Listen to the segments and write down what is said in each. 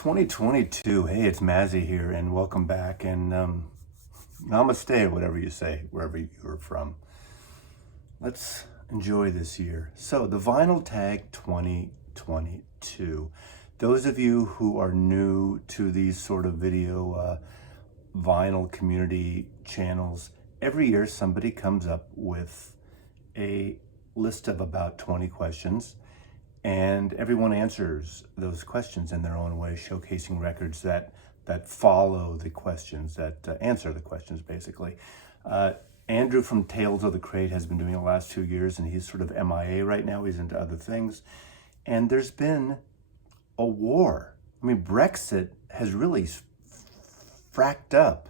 2022. Hey, it's Mazzy here, and welcome back. And namaste, whatever you say, wherever you're from. Let's enjoy this year. So, the Vinyl Tag 2022. Those of you who are new to these sort of video vinyl community channels, every year somebody comes up with a list of about 20 questions. And everyone answers those questions in their own way, showcasing records that follow the questions, that answer the questions, basically. Andrew from Tales of the Crate has been doing it the last 2 years, and he's sort of MIA right now. He's into other things. And there's been a war. I mean, Brexit has really fracked up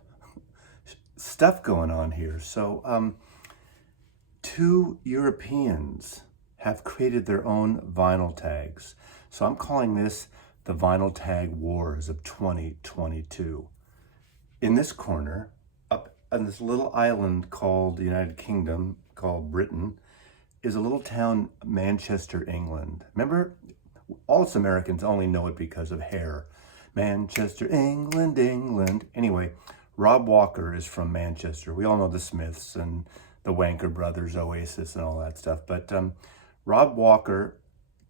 stuff going on here. So, two Europeans have created their own vinyl tags. So I'm calling this the Vinyl Tag Wars of 2022. In this corner, up on this little island called the United Kingdom, called Britain, is a little town, Manchester, England. Remember, all us Americans only know it because of Hair. Manchester, England, England. Anyway, Rob Walker is from Manchester. We all know the Smiths and the Wanker Brothers, Oasis, and all that stuff. But Rob Walker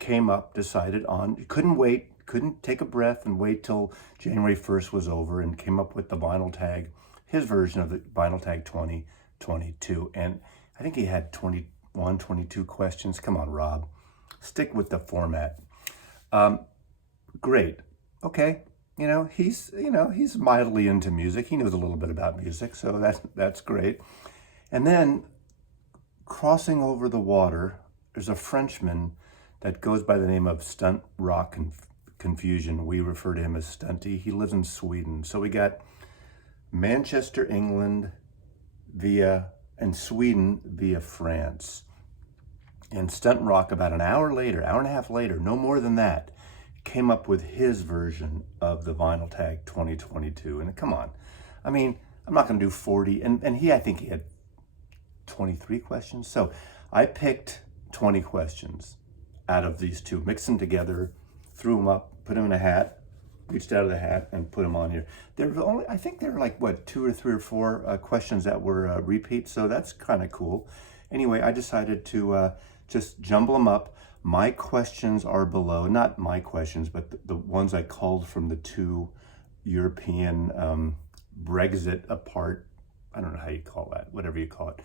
came up, decided on, couldn't take a breath and wait till January 1st was over, and came up with the Vinyl Tag, his version of the Vinyl Tag 2022. And I think he had 21, 22 questions. Come on, Rob, stick with the format. Great. Okay. He's mildly into music. He knows a little bit about music, so that's great. And then crossing over the water, there's a Frenchman that goes by the name of Stunt Rock Confusion. We refer to him as Stunty. He lives in Sweden. So we got Manchester, England and Sweden via France. And Stunt Rock, about an hour later, hour and a half later, no more than that, came up with his version of the Vinyl Tag 2022. And come on, I mean, I'm not going to do 40. And I think he had 23 questions. So I picked 20 questions out of these two, mixed them together, threw them up, put them in a hat, reached out of the hat and put them on here. I think there were like, 2 or 3 or 4 questions that were repeats, so that's kind of cool. Anyway, I decided to just jumble them up. My questions are below, not my questions, but the ones I culled from the two European Brexit apart, I don't know how you call that, whatever you call it,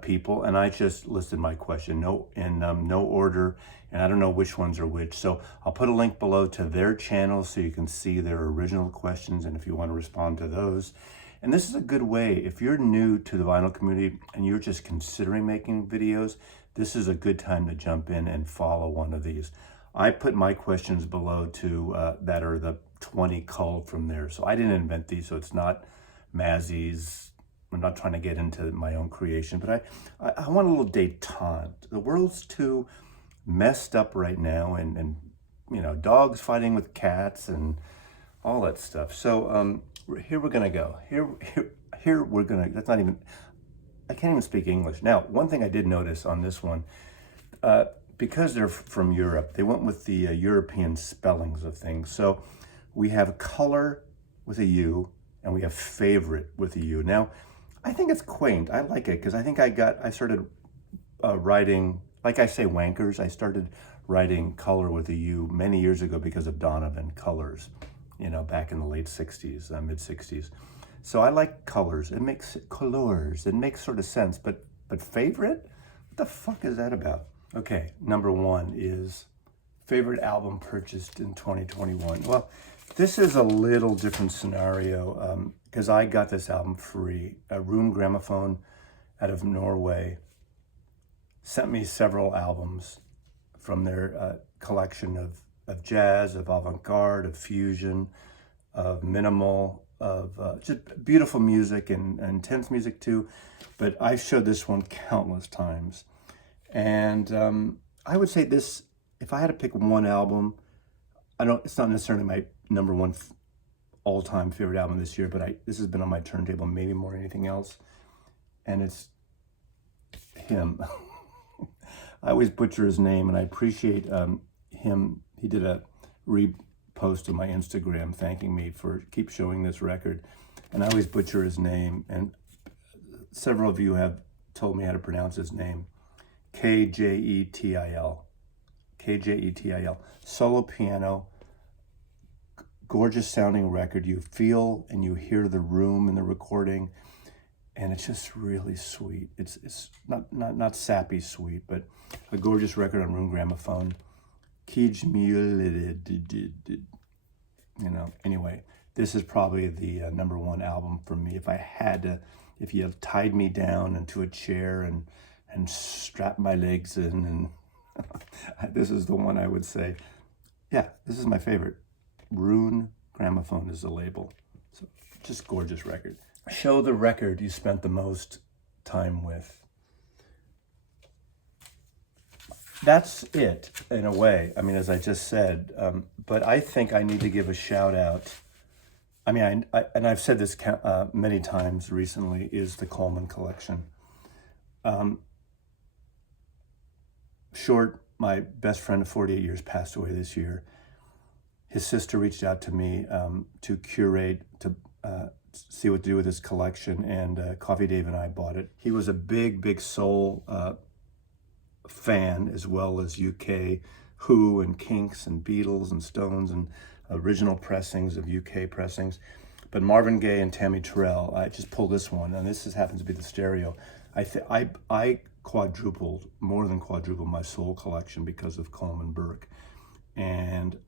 people, and I just listed my question, in no order, and I don't know which ones are which. So I'll put a link below to their channel so you can see their original questions, and if you want to respond to those. And this is a good way, if you're new to the vinyl community and you're just considering making videos, this is a good time to jump in and follow one of these. I put my questions below too, that are the 20 culled from there. So I didn't invent these, so it's not Mazzy's. I'm not trying to get into my own creation, but I want a little détente. The world's too messed up right now, and dogs fighting with cats and all that stuff. So here we're gonna go. Here we're gonna. That's not even. I can't even speak English. Now, one thing I did notice on this one, because they're from Europe, they went with the European spellings of things. So we have color with a U, and we have favorite with a U. Now, I think it's quaint. I like it because I think I started writing, like I say, wankers. I started writing color with a U many years ago because of Donovan Colors, back in the late 60s, mid 60s. So I like colors. It makes colors. It makes sort of sense. But favorite? What the fuck is that about? Okay, number 1 is favorite album purchased in 2021. Well, this is a little different scenario because I got this album free. A Room Gramophone out of Norway sent me several albums from their collection of jazz, of avant-garde, of fusion, of minimal, of just beautiful music and intense music too. But I showed this one countless times. And I would say this, if I had to pick one album, it's not necessarily my number 1 all-time favorite album this year, but this has been on my turntable maybe more than anything else, and it's him. I always butcher his name, and I appreciate him. He did a post on my Instagram thanking me for keep showing this record. And I always butcher his name, and several of you have told me how to pronounce his name. K-J-E-T-I-L. K-J-E-T-I-L. Solo piano, gorgeous sounding record. You feel and you hear the room in the recording, and it's just really sweet. It's not sappy sweet, but a gorgeous record on room gramophone. Anyway, this is probably the #1 album for me. If you tied me down into a chair and strapped my legs in, and this is the one I would say, yeah, this is my favorite. Rune Gramophone is the label. So just gorgeous record. Show the record you spent the most time with. That's it, in a way. I mean, as I just said, but I think I need to give a shout out. I mean, and I've said this many times recently, is the Coleman collection. Short, my best friend of 48 years, passed away this year. His sister reached out to me to curate, to see what to do with his collection, and Coffee Dave and I bought it. He was a big soul fan, as well as UK Who and Kinks and Beatles and Stones and original pressings of UK pressings. But Marvin Gaye and Tammy Terrell, I just pulled this one, and this happens to be the stereo. I quadrupled, more than quadrupled my soul collection because of Coleman Burke. And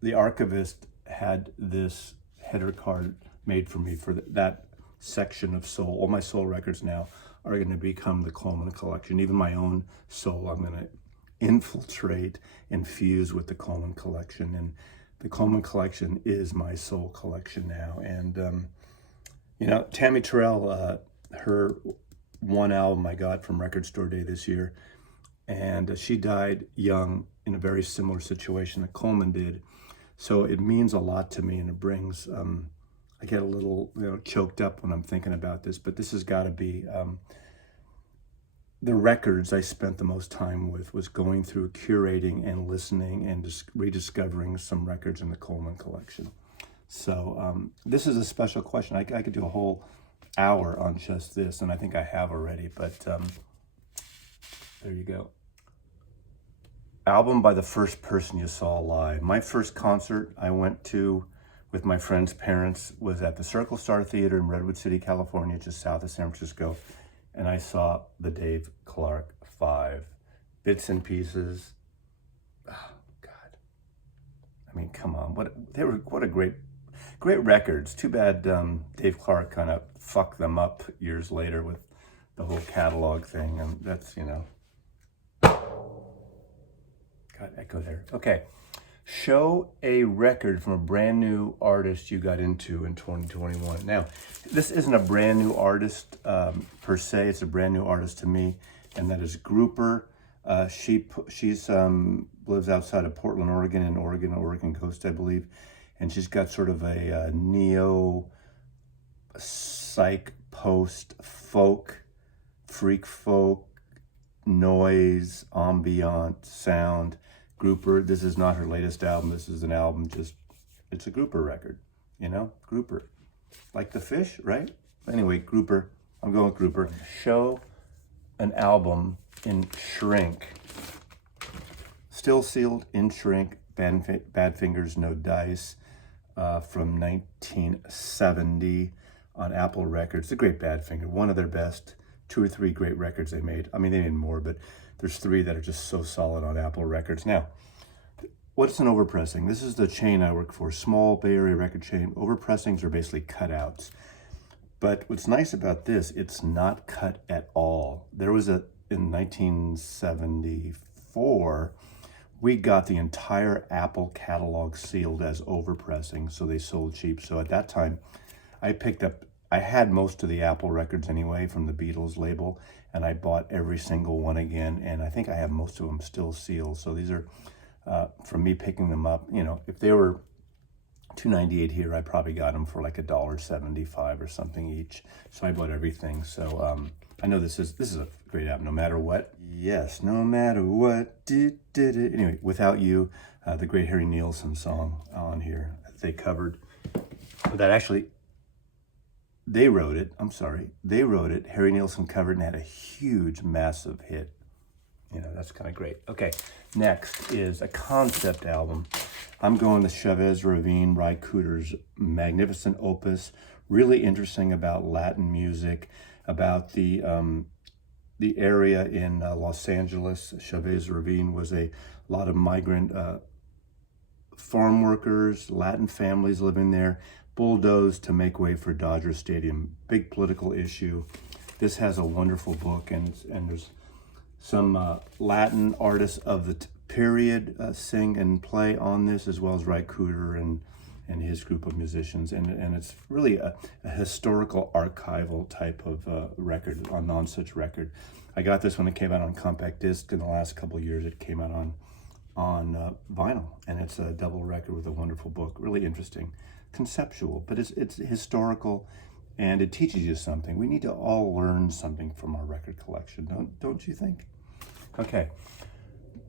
the archivist had this header card made for me for that section of soul. All my soul records now are going to become the Coleman collection. Even my own soul, I'm going to infiltrate and fuse with the Coleman collection. And the Coleman collection is my soul collection now. And, Tammy Terrell, her one album I got from Record Store Day this year, and she died young in a very similar situation that Coleman did. So it means a lot to me, and it brings, I get a little choked up when I'm thinking about this, but this has got to be, the records I spent the most time with was going through curating and listening and just rediscovering some records in the Coleman collection. So this is a special question. I could do a whole hour on just this, and I think I have already, but there you go. Album by the first person you saw live. My first concert I went to with my friend's parents was at the Circle Star Theater in Redwood City, California, just south of San Francisco. And I saw the Dave Clark 5. Bits and Pieces. Oh, God. I mean, come on. What a great records. Too bad Dave Clark kind of fucked them up years later with the whole catalog thing. And that's, got echo there. Okay. Show a record from a brand new artist you got into in 2021. Now, this isn't a brand new artist per se. It's a brand new artist to me, and that is Grouper. She's lives outside of Portland, Oregon, and Oregon Coast, I believe, and she's got sort of a neo psych post folk, freak folk, noise, ambient sound. Grouper. This is not her latest album. This is an album, it's a Grouper record, Grouper. Like the fish, right? Anyway, Grouper. I'm going with Grouper. Show an album in shrink. Still sealed in shrink. Bad Fingers, No Dice, from 1970 on Apple Records. The Great Badfinger, one of their best. 2 or 3 great records they made. I mean, they made more, but there's 3 that are just so solid on Apple Records. Now, what's an overpressing? This is the chain I work for, small Bay Area record chain. Overpressings are basically cutouts. But what's nice about this, it's not cut at all. There was in 1974, we got the entire Apple catalog sealed as overpressing, so they sold cheap. So at that time, I had most of the Apple records anyway from the Beatles label, and I bought every single one again, and I think I have most of them still sealed. So these are from me picking them up. If they were $2.98 here, I probably got them for like $1.75 or something each. So I bought everything. So I know this is a great album, no matter what. Yes, no matter what. Anyway, Without You, the great Harry Nilsson song on here that they covered. That actually, they wrote it. They wrote it. Harry Nilsson covered and had a huge, massive hit. You know, that's kind of great. Okay, next is a concept album. I'm going with Chavez Ravine, Ry Cooder's magnificent opus. Really interesting about Latin music, about the area in Los Angeles. Chavez Ravine was a lot of migrant farm workers, Latin families living there, bulldozed to make way for Dodger Stadium. Big political issue. This has a wonderful book, and there's some Latin artists of the period sing and play on this, as well as Ry Cooder and his group of musicians. And it's really a historical archival type of record, a non-such record. I got this when it came out on compact disc. In the last couple of years, it came out on vinyl, and it's a double record with a wonderful book. Really interesting, conceptual, but it's historical, and it teaches you something. We need to all learn something from our record collection, don't you think? Okay,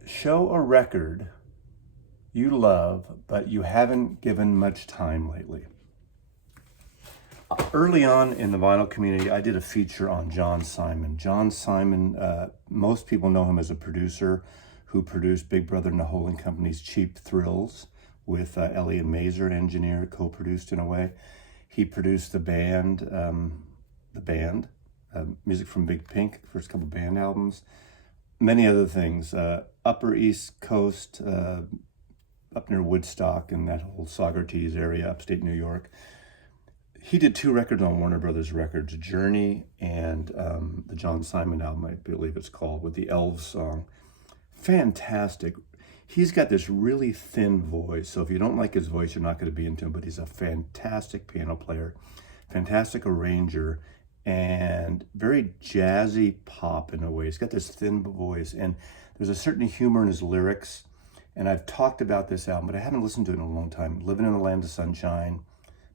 show a record you love, but you haven't given much time lately. Early on in the vinyl community, I did a feature on John Simon. John Simon, most people know him as a producer who produced Big Brother and the Holding Company's Cheap Thrills with Elliot Mazer, engineer, co-produced in a way. He produced the band, music from Big Pink, first couple band albums, many other things. Upper East Coast, up near Woodstock and that whole Saugerties area, upstate New York. He did 2 records on Warner Brothers Records, Journey and the John Simon album, I believe it's called, with the Elves song. Fantastic. He's got this really thin voice, so if you don't like his voice, you're not going to be into him, but he's a fantastic piano player, fantastic arranger, and very jazzy pop in a way. He's got this thin voice, and there's a certain humor in his lyrics, and I've talked about this album, but I haven't listened to it in a long time. Living in the Land of Sunshine,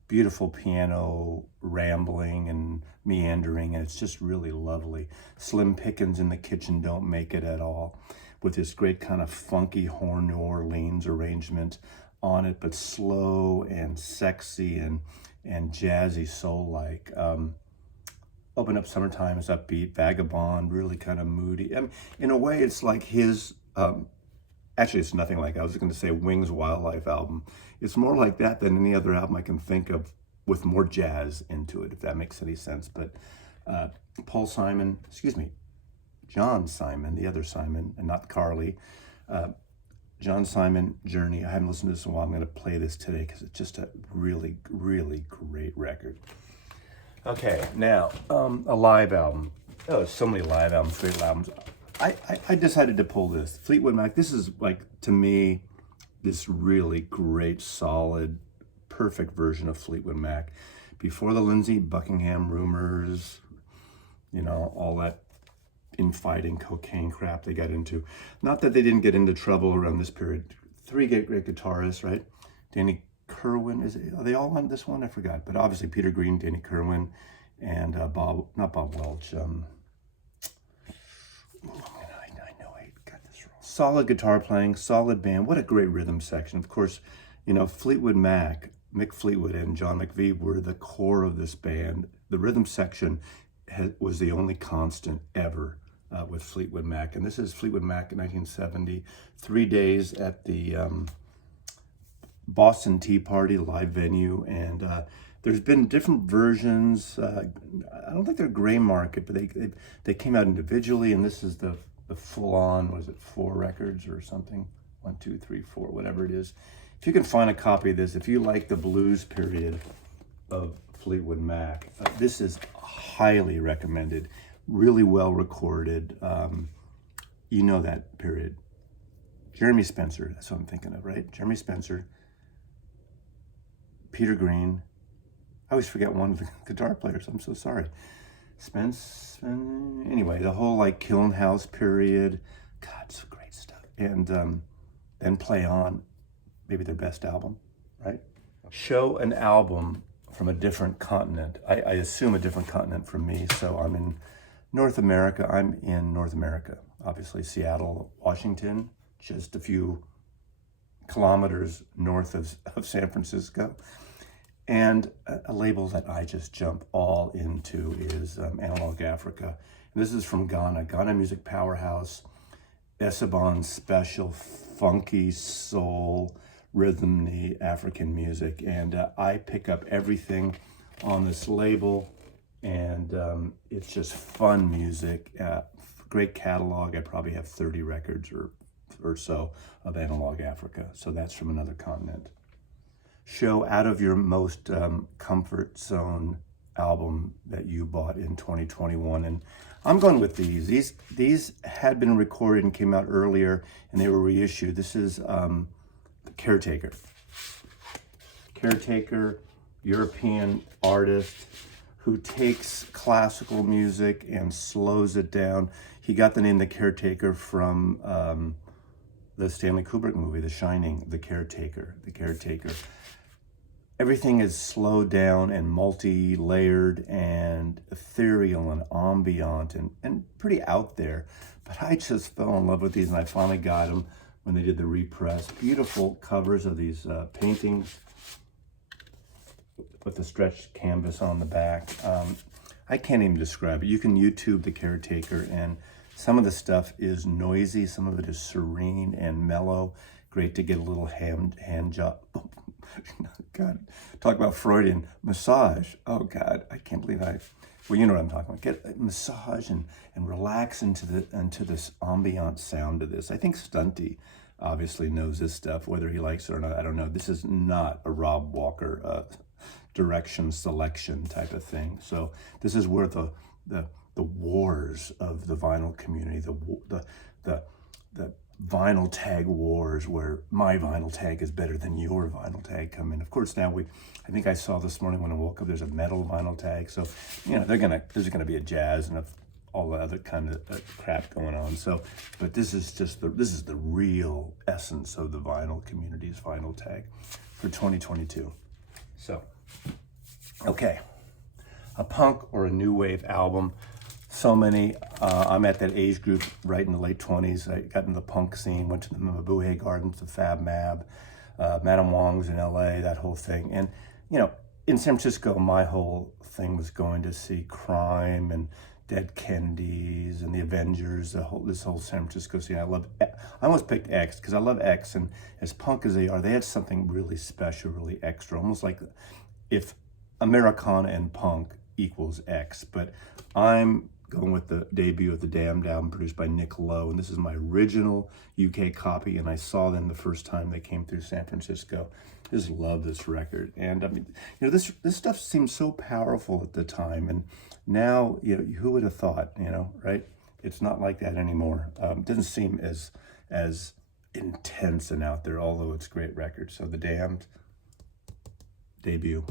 beautiful piano, rambling and meandering, and it's just really lovely. Slim Pickens in the Kitchen Don't Make It at All, with this great kind of funky horn New Orleans arrangement on it, but slow and sexy and jazzy soul-like. Open Up Summertime is upbeat, Vagabond, really kind of moody. I mean, in a way, it's like his, actually it's nothing like, I was going to say Wings Wildlife album. It's more like that than any other album I can think of with more jazz into it, if that makes any sense. But John Simon, the other Simon, and not Carly. John Simon, Journey. I haven't listened to this in a while. I'm going to play this today because it's just a really, really great record. Okay, now, a live album. Oh, there's so many live albums, great albums. I decided to pull this. Fleetwood Mac, this is like, to me, this really great, solid, perfect version of Fleetwood Mac. Before the Lindsey Buckingham rumors, you know, all that infighting, cocaine crap they got into. Not that they didn't get into trouble around this period. 3 great guitarists, right? Danny Kerwin, are they all on this one? I forgot. But obviously Peter Green, Danny Kerwin, and not Bob Welch. I know I got this wrong. Solid guitar playing, solid band. What a great rhythm section. Of course, you know, Fleetwood Mac, Mick Fleetwood and John McVie were the core of this band. The rhythm section was the only constant ever with Fleetwood Mac. And this is Fleetwood Mac in 1970, 3 days at the Boston Tea Party live venue. And there's been different versions. I don't think they're gray market, but they came out individually. And this is the full-on, was it 4 records or something? 1, 2, 3, 4, whatever it is. If you can find a copy of this, if you like the blues period of Fleetwood Mac, this is highly recommended. Really well recorded. You know that period. Jeremy Spencer, that's what I'm thinking of, right? Jeremy Spencer, Peter Green. I always forget one of the guitar players. I'm so sorry. Anyway, the whole like Kiln House period. God, some great stuff. And then Play On, maybe their best album, right? Show an album from a different continent. I assume a different continent from me. So I'm in North America. Obviously Seattle, Washington, just a few kilometers north of San Francisco. And a label that I just jump all into is Analog Africa. And this is from Ghana music powerhouse, Esteban's special funky soul, rhythmy African music. And I pick up everything on this label, and it's just fun music, great catalog. I probably have 30 records or so of Analog Africa. So that's from another continent. Show out of your most comfort zone album that you bought in 2021. And I'm going with these. These had been recorded and came out earlier, and they were reissued. This is Caretaker. Caretaker, European artist who takes classical music and slows it down. He got the name The Caretaker from the Stanley Kubrick movie, The Shining, The Caretaker. Everything is slowed down and multi-layered and ethereal and ambient and pretty out there. But I just fell in love with these, and I finally got them when they did the repress. Beautiful covers of these paintings with the stretched canvas on the back. I can't even describe it. You can YouTube The Caretaker, and some of the stuff is noisy. Some of it is serene and mellow. Great to get a little hand job. God, talk about Freudian massage. Oh God, I can't believe well, you know what I'm talking about. Get a massage and relax into this ambient sound of this. I think Stunty obviously knows this stuff, whether he likes it or not, I don't know. This is not a Rob Walker direction selection type of thing. So this is where the wars of the vinyl community, the vinyl tag wars, where my vinyl tag is better than your vinyl tag, come in. Of course, now I think I saw this morning when I woke up, there's a metal vinyl tag. So, you know, there's gonna be a jazz and all the other kind of crap going on. So, but this is the real essence of the vinyl community's vinyl tag for 2022. So, okay, a punk or a new wave album. So many. I'm at that age group right in the late 20s. I got into the punk scene, went to the Mabuhay Gardens, the Fab Mab, Madame Wong's in LA, that whole thing. And, you know, in San Francisco, my whole thing was going to see Crime and Dead Kennedys and the Avengers, this whole San Francisco scene. I almost picked X because I love X, and as punk as they are, they had something really special, really extra, almost like if Americana and punk equals X. But I'm going with the debut of the Damned album produced by Nick Lowe, and this is my original UK copy, and I saw them the first time they came through San Francisco. Just love this record. And I mean, you know, this stuff seemed so powerful at the time, and now, you know, who would have thought, you know, right? It's not like that anymore. It doesn't seem as intense and out there, although it's a great record. So the Damned debut,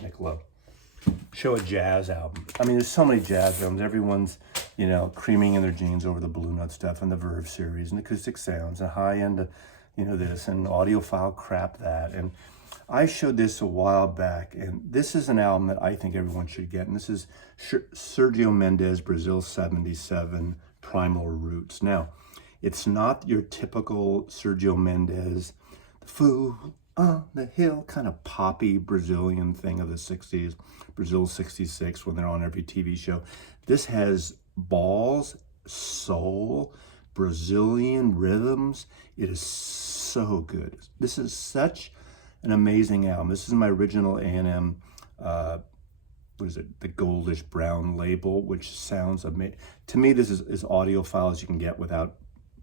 Nick Lowe. Show a jazz album. I mean, there's so many jazz albums. Everyone's, you know, creaming in their jeans over the Blue Note stuff and the Verve series and Acoustic Sounds and high-end, you know, this and audiophile crap that. And I showed this a while back, and this is an album that I think everyone should get. And this is Sergio Mendes, Brazil 77, Primal Roots. Now, it's not your typical Sergio Mendes, the fool on the hill kind of poppy Brazilian thing of the 60s, Brazil 66, when they're on every TV show. This has balls, soul, Brazilian rhythms. It is so good. This is such an amazing album. This is my original A&M, what is it, the goldish brown label, which sounds amazing. To me, this is as audiophile as you can get without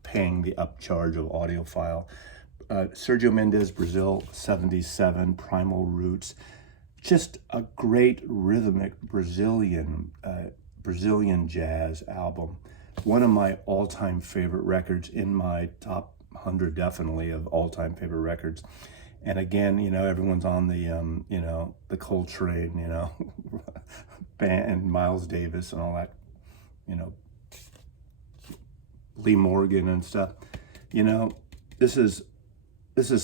paying the upcharge of audiophile. Sergio Mendes, Brazil 77, Primal Roots. Just a great rhythmic Brazilian jazz album. One of my all-time favorite records, in my top 100 definitely of all-time favorite records. And again, you know, everyone's on the, you know, the Coltrane, you know, band, and Miles Davis and all that, you know, Lee Morgan and stuff. You know, this is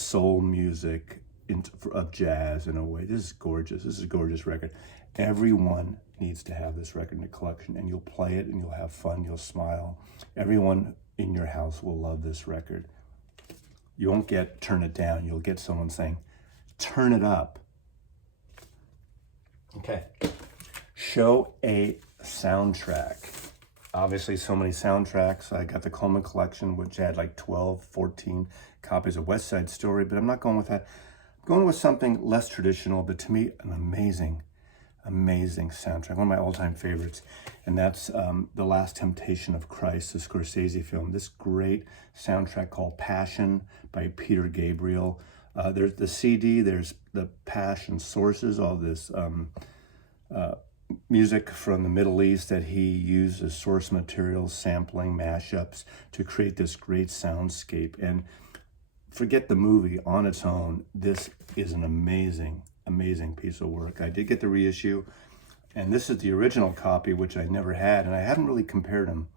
soul music of jazz in a way. This is gorgeous. This is a gorgeous record. Everyone needs to have this record in the collection, and you'll play it and you'll have fun, you'll smile. Everyone in your house will love this record. You won't get turn it down. You'll get someone saying, turn it up. Okay. Show a soundtrack. Obviously, so many soundtracks. I got the Coleman collection, which had like 12, 14 copies of West Side Story, but I'm not going with that. I'm going with something less traditional, but to me, an amazing soundtrack. One of my all-time favorites, and that's The Last Temptation of Christ, the Scorsese film. This great soundtrack called Passion by Peter Gabriel. There's the CD, there's the Passion sources, all this music from the Middle East that he used as source materials, sampling, mashups to create this great soundscape. And forget the movie on its own, this is an amazing piece of work. I did get the reissue, and this is the original copy, which I never had, and I haven't really compared them.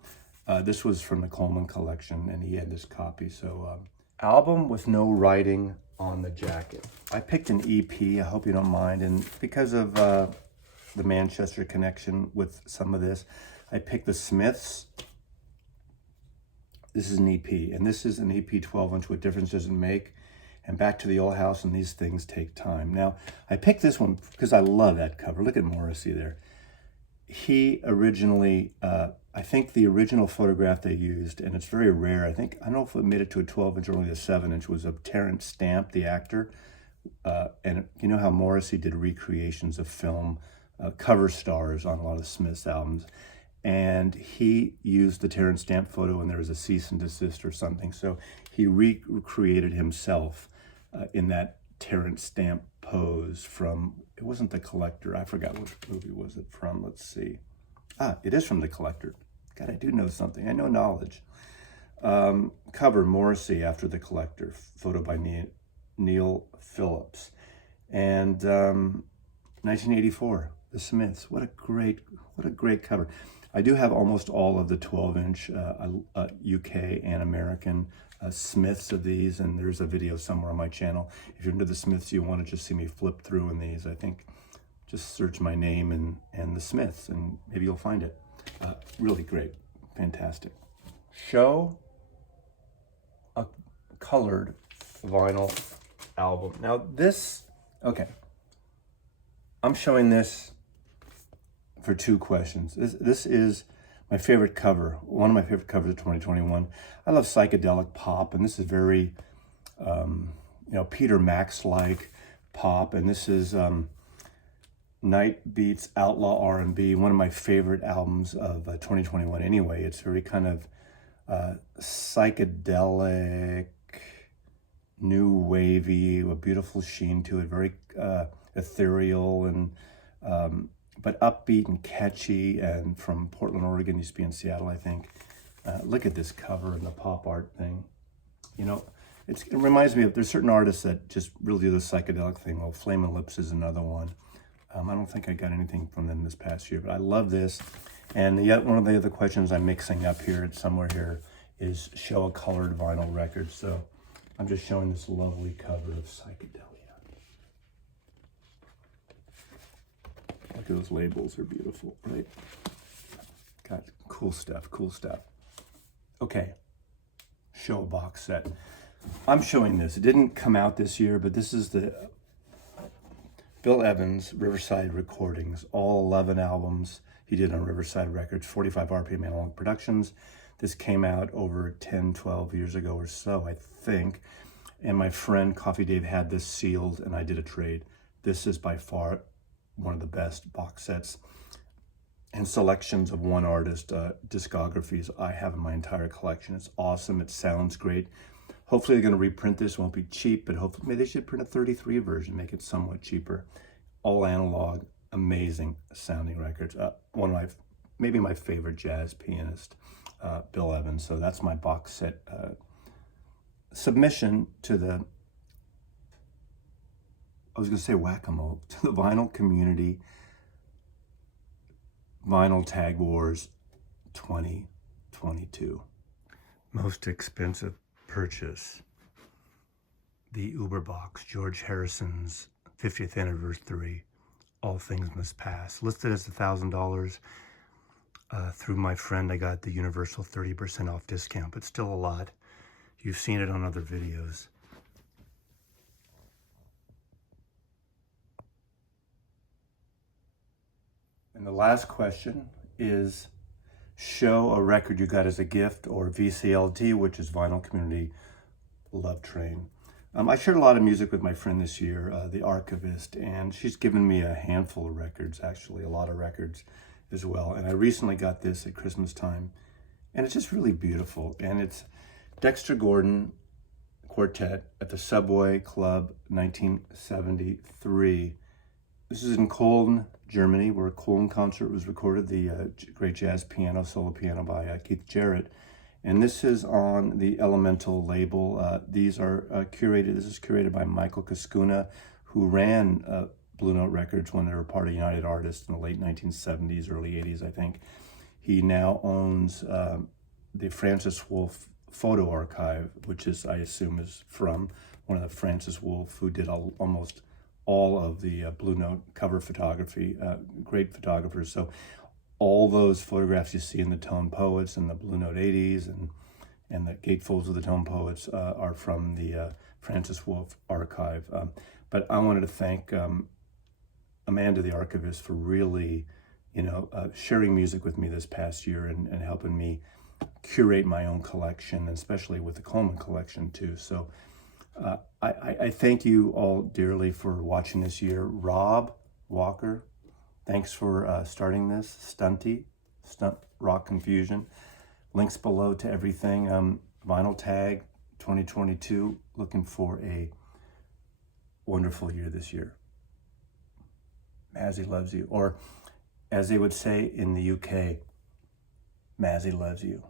This was from the Coleman collection, and he had this copy. So, album with no writing on the jacket. I picked an EP, I hope you don't mind, and because of the Manchester connection with some of this, I picked the Smiths. This is an EP, and this is an EP 12-inch, What Difference Does It Make? And Back to the Old House, and These Things Take Time. Now, I picked this one because I love that cover. Look at Morrissey there. He originally, I think the original photograph they used, and it's very rare, I don't know if it made it to a 12-inch or only a 7-inch, was of Terrence Stamp, the actor. And you know how Morrissey did recreations of film cover stars on a lot of Smith's albums. And he used the Terrence Stamp photo, and there was a cease and desist or something. So he recreated himself in that Terrence Stamp pose from, it wasn't The Collector. I forgot what movie was it from. Let's see. It is from The Collector. God, I do know something. I know knowledge. Cover, Morrissey after The Collector. Photo by Neil Phillips. And 1984, The Smiths. What a great cover. I do have almost all of the 12-inch UK and American Smiths of these, and there's a video somewhere on my channel. If you're into the Smiths, you want to just see me flip through in these, I think just search my name and the Smiths, and maybe you'll find it. Really great, fantastic. Show a colored vinyl album. Now this, okay, I'm showing this for two questions. This is my favorite cover, one of my favorite covers of 2021. I love psychedelic pop, and this is very, Peter Max-like pop, and this is Night Beats Outlaw R&B, one of my favorite albums of 2021 anyway. It's very kind of psychedelic, new wavy, a beautiful sheen to it, very ethereal and but upbeat and catchy, and from Portland, Oregon. Used to be in Seattle, I think. Look at this cover and the pop art thing. It reminds me of, there's certain artists that just really do the psychedelic thing. Well, Flamin' Lips is another one. I don't think I got anything from them this past year, but I love this. And yet one of the other questions I'm mixing up here, it's somewhere here, is show a colored vinyl record. So I'm just showing this lovely cover of Psychedelia. Look at those labels, they're beautiful, right? Got cool stuff. Okay, show a box set. I'm showing this. It didn't come out this year, but this is the Bill Evans Riverside recordings, all 11 albums he did on Riverside Records, 45 RPM analog productions. This came out over 10, 12 years ago or so, I think. And my friend Coffee Dave had this sealed, and I did a trade. This is by far one of the best box sets and selections of one artist discographies I have in my entire collection. It's awesome. It sounds great. Hopefully they're going to reprint this. It won't be cheap, but hopefully maybe they should print a 33 version, make it somewhat cheaper. All analog, amazing sounding records. One of maybe my favorite jazz pianist, Bill Evans. So that's my box set submission to the, I was going to say whack-a-mole, to the vinyl community, Vinyl Tag Wars 2022. Most expensive purchase, the Uber box, George Harrison's 50th anniversary, All Things Must Pass. Listed as $1,000. Through my friend, I got the universal 30% off discount, but still a lot. You've seen it on other videos. And the last question is, show a record you got as a gift, or VCLT, which is Vinyl Community Love Train. I shared a lot of music with my friend this year, the archivist, and she's given me a handful of records, actually, a lot of records as well. And I recently got this at Christmas time, and it's just really beautiful. And it's Dexter Gordon Quartet at the Subway Club, 1973. This is in Cologne, Germany, where a Coleman concert was recorded, the great jazz piano, solo piano by Keith Jarrett. And this is on the Elemental label. These are curated, this is curated by Michael Cascuna, who ran Blue Note Records when they were part of United Artists in the late 1970s, early 80s, I think. He now owns the Francis Wolff Photo Archive, which is, I assume, is from one of the Francis Wolff, who did almost all of the Blue Note cover photography, great photographers. So all those photographs you see in the Tone Poets and the Blue Note 80s and the gatefolds of the Tone Poets are from the Francis Wolff archive. But I wanted to thank Amanda, the archivist, for really, sharing music with me this past year and helping me curate my own collection, especially with the Coleman collection too. So I thank you all dearly for watching this year. Rob Walker, thanks for starting this. Stunt Rock Confusion. Links below to everything. Vinyl Tag 2022. Looking for a wonderful year this year. Mazzy loves you. Or as they would say in the UK, Mazzy loves you.